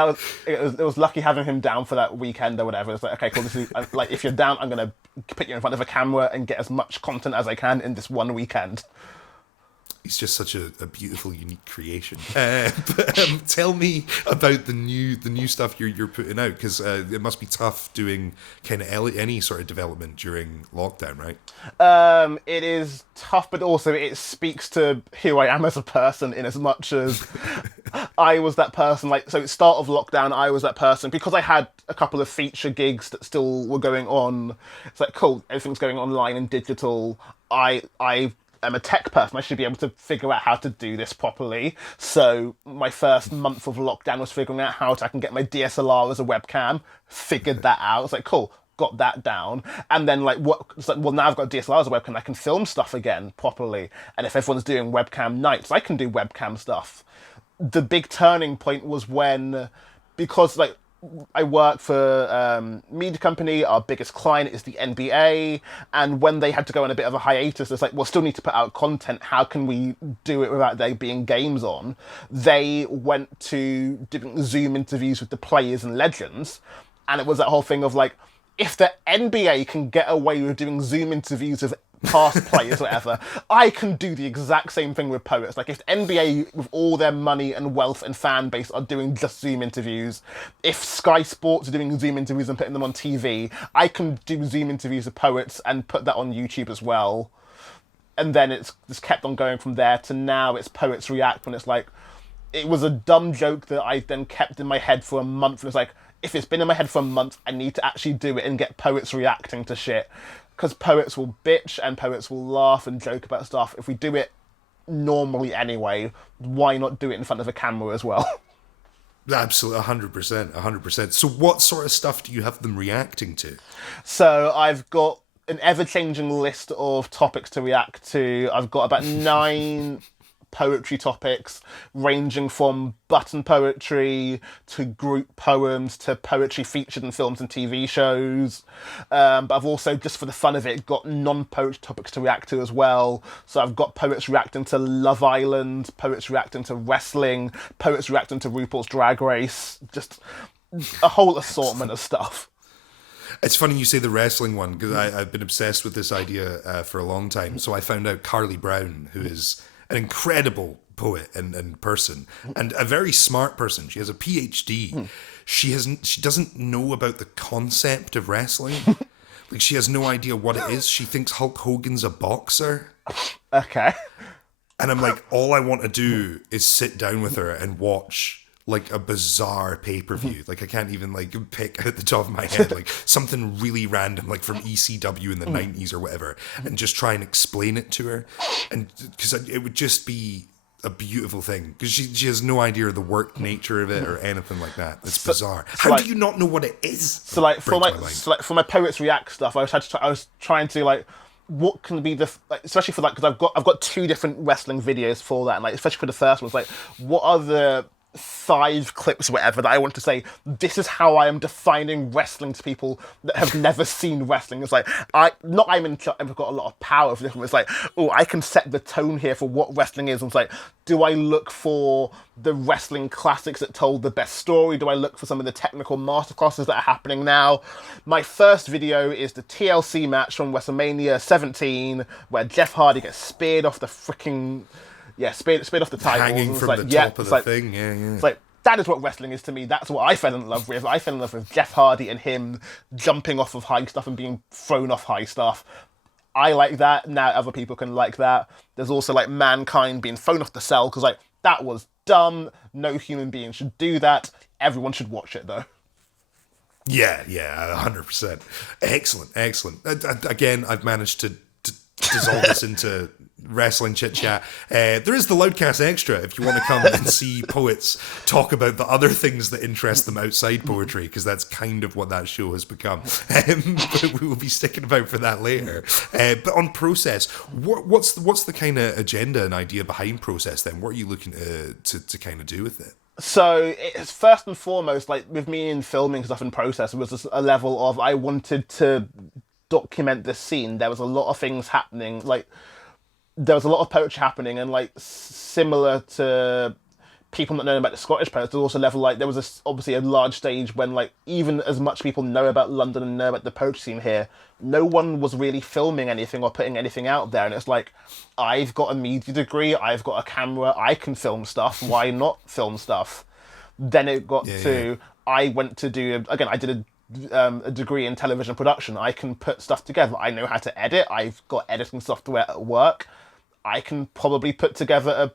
it was lucky having him down for that weekend or whatever. It's like, okay, cool. This is like, if you're down, I'm gonna put you in front of a camera and get as much content as I can in this one weekend. He's just such a beautiful, unique creation. But tell me about the new stuff you're putting out, because it must be tough doing kind of any sort of development during lockdown, right? It is tough, but also it speaks to who I am as a person, in as much as I was that person. Like, so at the start of lockdown, I was that person because I had a couple of feature gigs that still were going on. It's like, cool, everything's going online and digital. I'm a tech person. I should be able to figure out how to do this properly. So my first month of lockdown was figuring out how I can get my DSLR as a webcam. Figured that out. It's like, cool, got that down. And then like, it's like, well, now I've got DSLR as a webcam, I can film stuff again properly. And if everyone's doing webcam nights, I can do webcam stuff. The big turning point was when, because like, I work for a media company, our biggest client is the NBA, and when they had to go on a bit of a hiatus, it's like, well, still need to put out content, how can we do it without there being games on? They went to doing Zoom interviews with the players and legends, and it was that whole thing of like, if the NBA can get away with doing Zoom interviews of past players, whatever, I can do the exact same thing with poets. Like, if the NBA, with all their money and wealth and fan base, are doing just Zoom interviews, if Sky Sports are doing Zoom interviews and putting them on TV, I can do Zoom interviews of poets and put that on YouTube as well. And then it's just kept on going from there to now it's Poets React, when it's like, it was a dumb joke that I then kept in my head for a month, and it's like, if it's been in my head for a month, I need to actually do it and get poets reacting to shit. Because poets will bitch and poets will laugh and joke about stuff. If we do it normally anyway, why not do it in front of a camera as well? Absolutely, 100%. So what sort of stuff do you have them reacting to? So I've got an ever-changing list of topics to react to. I've got about 9 poetry topics, ranging from button poetry to group poems to poetry featured in films and TV shows. But I've also, just for the fun of it, got non-poetry topics to react to as well. So I've got poets reacting to Love Island, poets reacting to wrestling, poets reacting to RuPaul's Drag Race, just a whole assortment of stuff. It's funny you say the wrestling one, because I've been obsessed with this idea for a long time. So I found out Carly Brown, who is an incredible poet and person, and a very smart person. She has a PhD. She doesn't know about the concept of wrestling. Like, she has no idea what it is. She thinks Hulk Hogan's a boxer. Okay. And I'm like, all I want to do is sit down with her and watch like a bizarre pay-per-view. Like, I can't even like pick at the top of my head like something really random, like from ECW in the 90s or whatever, and just try and explain it to her. And because it would just be a beautiful thing, because she has no idea of the work nature of it or anything like that. It's bizarre. How do you not know what it is? So like for my Poets React stuff, I was trying to like, what can be the, like, especially for like, because I've got 2 different wrestling videos for that, and like especially for the first one, it's like, what are the 5 clips or whatever that I want to say, this is how I am defining wrestling to people that have never seen wrestling. It's like, I've got a lot of power for this one. It's like, oh, I can set the tone here for what wrestling is. And it's like, do I look for the wrestling classics that told the best story? Do I look for some of the technical masterclasses that are happening now? My first video is the TLC match from WrestleMania 17, where Jeff Hardy gets speared off the freaking... Yeah, speared off the titles. Hanging from the top of the thing, yeah. It's like, that is what wrestling is to me. That's what I fell in love with. I fell in love with Jeff Hardy and him jumping off of high stuff and being thrown off high stuff. I like that. Now other people can like that. There's also, like, Mankind being thrown off the cell, because, like, that was dumb. No human being should do that. Everyone should watch it, though. Yeah, 100%. Excellent. Again, I've managed to dissolve this into wrestling chit chat. There is the Loudcast Extra if you want to come and see poets talk about the other things that interest them outside poetry, because that's kind of what that show has become. But we will be sticking about for that later. But on Process, what's the kind of agenda and idea behind Process then? What are you looking to kind of do with it? So it's first and foremost, like with me in filming stuff in Process, it was just a level of I wanted to document this scene. There was a lot of things happening, like there was a lot of poetry happening, and like similar to people not knowing about the Scottish poets, there's also a level like there was obviously a large stage when like even as much people know about London and know about the poetry scene here, no one was really filming anything or putting anything out there. And it's like, I've got a media degree, I've got a camera, I can film stuff, why not film stuff? Then it got I went to do, again, I did a degree in television production. I can put stuff together. I know how to edit. I've got editing software at work. I can probably put together a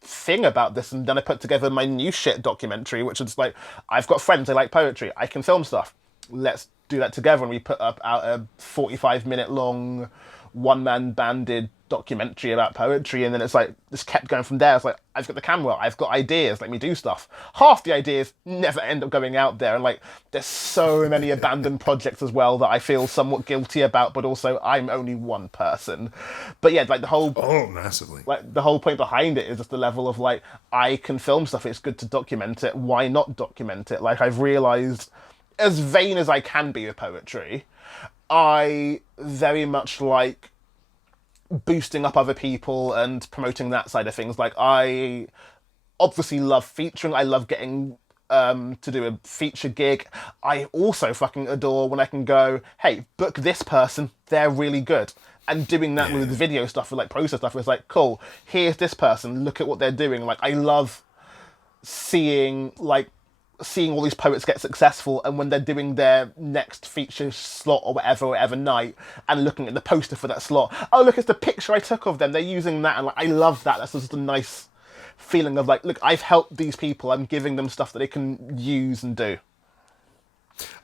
thing about this, and then I put together my new shit documentary, which is like, I've got friends, they like poetry, I can film stuff. Let's do that together, and we put out a 45-minute long one-man banded documentary about poetry, and then it's like, this kept going from there. It's like, I've got the camera, I've got ideas, let me do stuff. Half the ideas never end up going out there, and like, there's so many abandoned projects as well that I feel somewhat guilty about, but also I'm only one person. But yeah, like the whole... Oh, massively. Like, the whole point behind it is just the level of like, I can film stuff, it's good to document it, why not document it? Like, I've realised, as vain as I can be with poetry, I very much like boosting up other people and promoting that side of things. Like, I obviously love featuring. I love getting to do a feature gig. I also fucking adore when I can go, hey, book this person, they're really good. And doing that with video stuff, with like Process stuff, it's like, cool, here's this person, look at what they're doing. Like, I love seeing all these poets get successful, and when they're doing their next feature slot or whatever night, and looking at the poster for that slot, oh look, it's the picture I took of them, they're using that, and like, I love that. That's just a nice feeling of like, look, I've helped these people, I'm giving them stuff that they can use and do.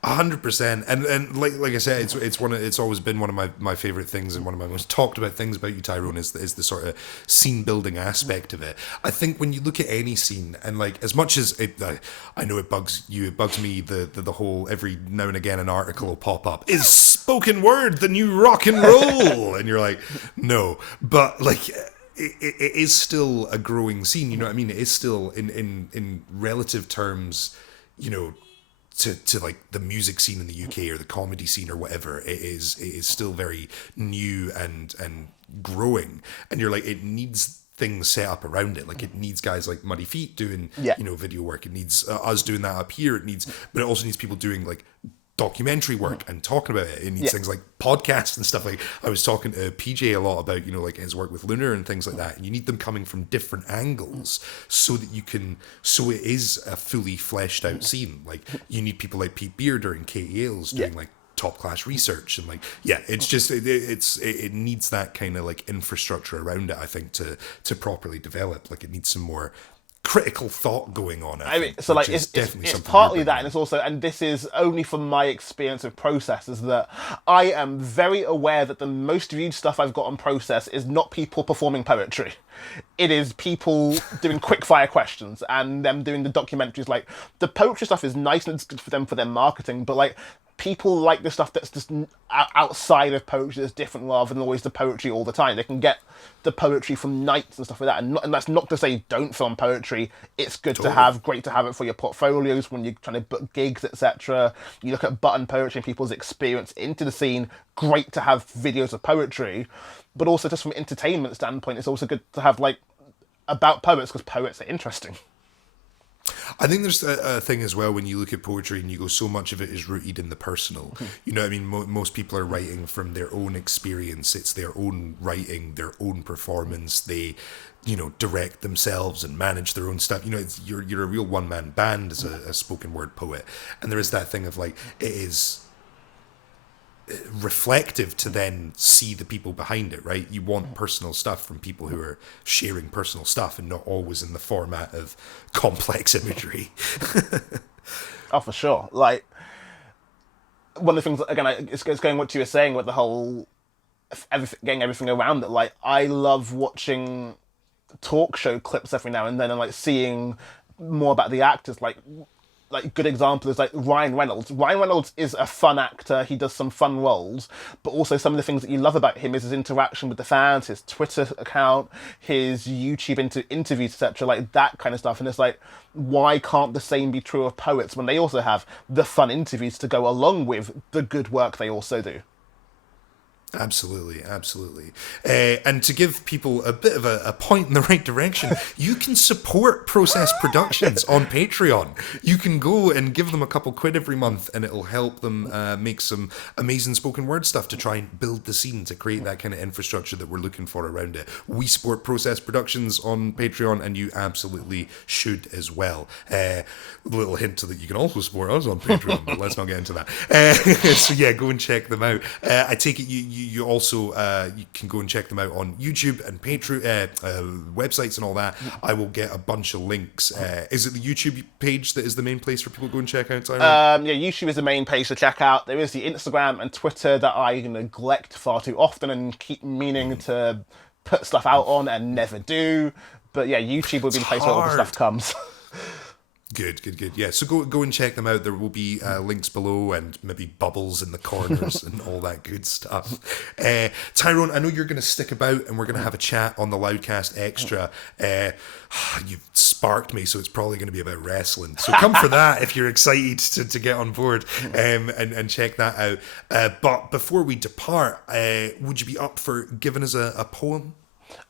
100%, and like I said, it's always been one of my favorite things, and one of my most talked about things about you, Tyrone, is the sort of scene building aspect of it. I think when you look at any scene, and like, as much as it, I know it bugs you, it bugs me, the whole every now and again an article will pop up, is spoken word the new rock and roll, and you're like, no, but like, it is still a growing scene, you know what I mean? It is still in relative terms, you know, to like the music scene in the UK or the comedy scene or whatever, it is still very new and growing, and you're like, it needs things set up around it. Like, it needs guys like Muddy Feet doing you know, video work. It needs us doing that up here. But it also needs people doing like documentary work and talking about it. It needs things like podcasts and stuff. Like, I was talking to PJ a lot about, you know, like his work with Lunar and things like that, and you need them coming from different angles so that it is a fully fleshed out scene. Like, you need people like Pete Bearder and Katie Ailes doing like top class research, and like, it's just it needs that kind of like infrastructure around it, I think, to properly develop. Like, it needs some more critical thought going on. I mean, so like, it's partly that, and it's also, and this is only from my experience with Process, is that I am very aware that the most viewed stuff I've got on Process is not people performing poetry. It is people doing quick fire questions and them doing the documentaries. Like, the poetry stuff is nice and it's good for them for their marketing, but like, people like the stuff that's just outside of poetry, that's different rather than always the poetry all the time. They can get the poetry from nights and stuff like that, and that's not to say don't film poetry. It's good to have, great to have it for your portfolios when you're trying to book gigs, etc. You look at button poetry and people's experience into the scene, great to have videos of poetry, but also just from an entertainment standpoint, it's also good to have like about poets, because poets are interesting. I think there's a thing as well when you look at poetry and you go, so much of it is rooted in the personal. You know what I mean? Most people are writing from their own experience. It's their own writing, their own performance. They, you know, direct themselves and manage their own stuff. You know, you're a real one-man band as a spoken word poet. And there is that thing of like, it is reflective to then see the people behind it, right? You want personal stuff from people who are sharing personal stuff and not always in the format of complex imagery. Oh, for sure. Like, one of the things, again, it's going what you were saying with the whole getting everything around it. Like, I love watching talk show clips every now and then and like seeing more about the actors. Like good example is like Ryan Reynolds. Ryan Reynolds is a fun actor. He does some fun roles, but also some of the things that you love about him is his interaction with the fans, his Twitter account, his YouTube interviews, etc. Like that kind of stuff. And it's like, why can't the same be true of poets when they also have the fun interviews to go along with the good work they also do? Absolutely. And to give people a bit of a point in the right direction, you can support Process Productions on Patreon. You can go and give them a couple quid every month and it'll help them make some amazing spoken word stuff to try and build the scene, to create that kind of infrastructure that we're looking for around it. We support Process Productions on Patreon and you absolutely should as well. A little hint to that you can also support us on Patreon, but let's not get into that. So yeah, go and check them out. I take it you also you can go and check them out on YouTube and Patreon websites and all that. I will get a bunch of links. Is it the YouTube page that is the main place for people to go and check out, Tyrone? Yeah, YouTube is the main page to check out. There is the Instagram and Twitter that I neglect far too often and keep meaning to put stuff out on and never do. But yeah, YouTube will be the place where all the stuff comes. Good. Yeah, so go and check them out. There will be links below and maybe bubbles in the corners and all that good stuff. Tyrone, I know you're going to stick about and we're going to have a chat on the Loudcast Extra. You've sparked me, so it's probably going to be about wrestling. So come for that if you're excited to get on board and check that out. But before we depart, would you be up for giving us a poem?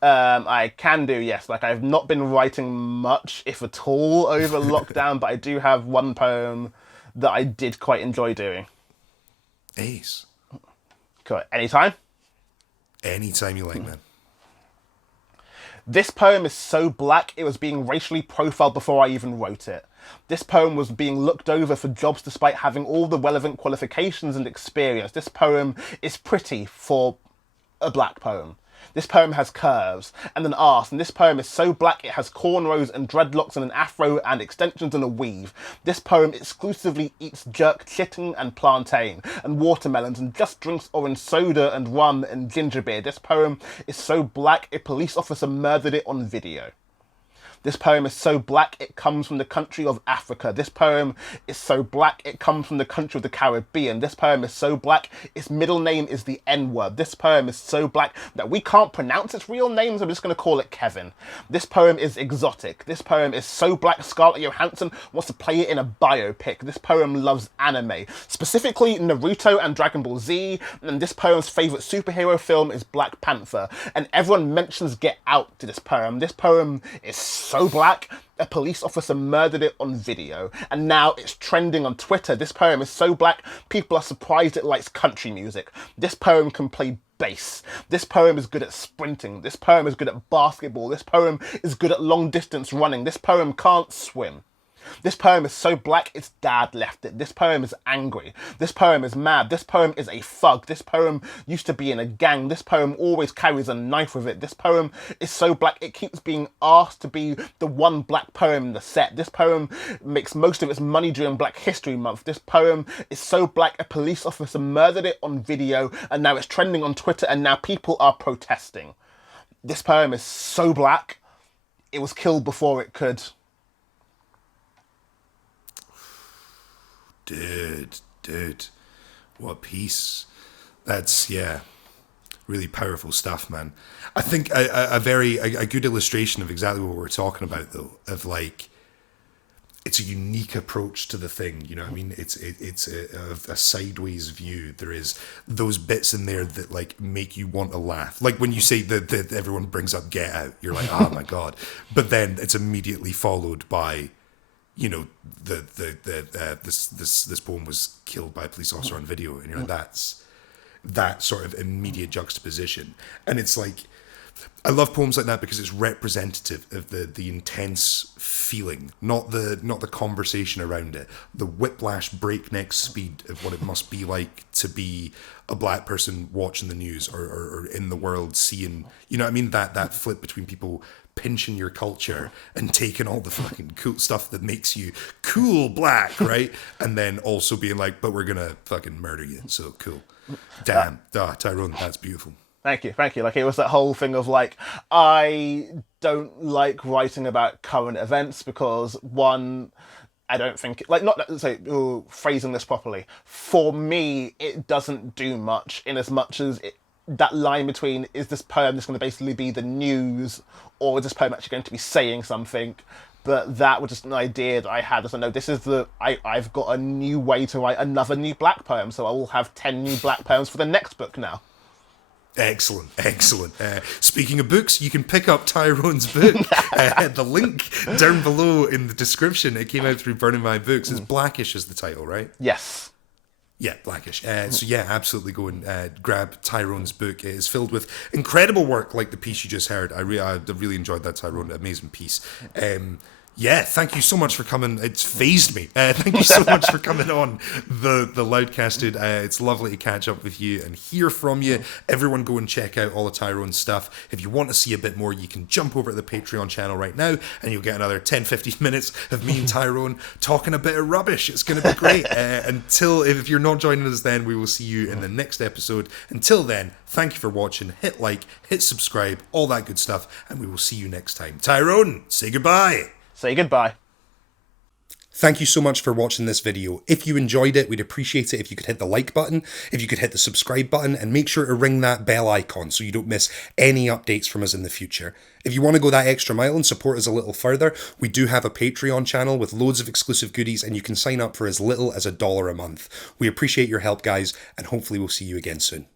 I can do, yes. Like, I've not been writing much, if at all, over lockdown, but I do have one poem that I did quite enjoy doing. Ace. Cool. Anytime? Anytime you like, man. This poem is so black, it was being racially profiled before I even wrote it. This poem was being looked over for jobs despite having all the relevant qualifications and experience. This poem is pretty for a black poem. This poem has curves and an arse, and this poem is so black it has cornrows and dreadlocks and an afro and extensions and a weave. This poem exclusively eats jerk chicken and plantain and watermelons and just drinks orange soda and rum and ginger beer. This poem is so black a police officer murdered it on video. This poem is so black, it comes from the country of Africa. This poem is so black, it comes from the country of the Caribbean. This poem is so black, its middle name is the N-word. This poem is so black that we can't pronounce its real name, so I'm just going to call it Kevin. This poem is exotic. This poem is so black, Scarlett Johansson wants to play it in a biopic. This poem loves anime, specifically Naruto and Dragon Ball Z, and this poem's favourite superhero film is Black Panther. And everyone mentions Get Out to this poem. This poem is so black, a police officer murdered it on video, and now it's trending on Twitter. This poem is so black, people are surprised it likes country music. This poem can play bass. This poem is good at sprinting. This poem is good at basketball. This poem is good at long distance running. This poem can't swim. This poem is so black, its dad left it. This poem is angry. This poem is mad. This poem is a thug. This poem used to be in a gang. This poem always carries a knife with it. This poem is so black, it keeps being asked to be the one black poem in the set. This poem makes most of its money during Black History Month. This poem is so black, a police officer murdered it on video, and now it's trending on Twitter, and now people are protesting. This poem is so black, it was killed before it could. Dude. What peace. That's, yeah, really powerful stuff, man. I think a good illustration of exactly what we're talking about, though, of like, it's a unique approach to the thing, you know what I mean? It's a sideways view. There is those bits in there that like make you want to laugh. Like when you say that everyone brings up Get Out, you're like, oh my God. But then it's immediately followed by, you know, this poem was killed by a police officer on video, and you're like, that's that sort of immediate juxtaposition. And it's like, I love poems like that because it's representative of the intense feeling, not the conversation around it, the whiplash breakneck speed of what it must be like to be a black person watching the news or in the world seeing, you know what I mean, that flip between people pinching your culture and taking all the fucking cool stuff that makes you cool black, right? And then also being like, but we're gonna fucking murder you, so cool. Damn, Tyrone, that's beautiful. Thank you. Like, it was that whole thing of, like, I don't like writing about current events because, one, I don't think, like, not say phrasing this properly. For me, it doesn't do much in as much as that line between, is this poem just going to basically be the news, or is this poem actually going to be saying something? But that was just an idea that I had. So no, this is I've got a new way to write another new black poem, so I will have 10 new black poems for the next book now. Excellent. Speaking of books, you can pick up Tyrone's book. The link down below in the description. It came out through Burning My Books. It's Blackish is the title, right? Yes. Yeah, Blackish. So yeah, absolutely go and grab Tyrone's book. It is filled with incredible work like the piece you just heard. I really enjoyed that, Tyrone. Amazing piece. Yeah, thank you so much for coming. It's phased me. Thank you so much for coming on the Loudcasted. It's lovely to catch up with you and hear from you. Everyone go and check out all of Tyrone's stuff. If you want to see a bit more, you can jump over to the Patreon channel right now and you'll get another 10-15 minutes of me and Tyrone talking a bit of rubbish. It's going to be great. If you're not joining us then, we will see you in the next episode. Until then, thank you for watching. Hit like, hit subscribe, all that good stuff, and we will see you next time. Tyrone, say goodbye. Say goodbye. Thank you so much for watching this video. If you enjoyed it, we'd appreciate it if you could hit the like button, if you could hit the subscribe button, and make sure to ring that bell icon so you don't miss any updates from us in the future. If you want to go that extra mile and support us a little further, we do have a Patreon channel with loads of exclusive goodies, and you can sign up for as little as $1 a month. We appreciate your help, guys, and hopefully we'll see you again soon.